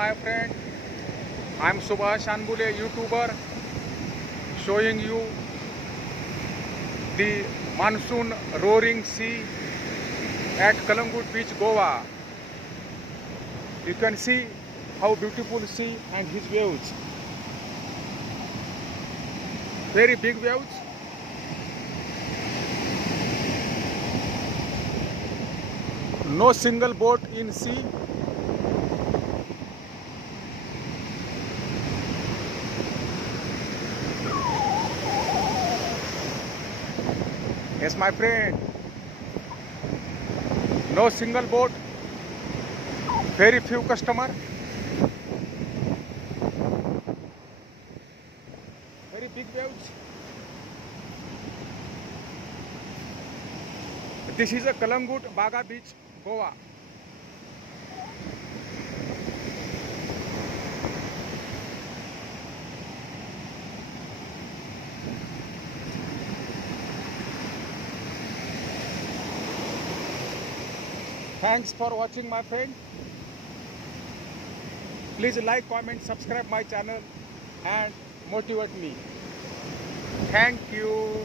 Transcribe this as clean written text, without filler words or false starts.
my friend. I'm SUBHASH ANBHULE, YouTuber, showing you the monsoon roaring sea at Calangute beach, Goa. You can see how beautiful sea and his waves. Very big waves. No single boat in sea. Yes, my friend. No single boat. Very few customers. Very big waves. This is a Calangute Baga beach, Goa. Thanks for watching, my friend. Please like, comment, subscribe my channel and motivate me. Thank you.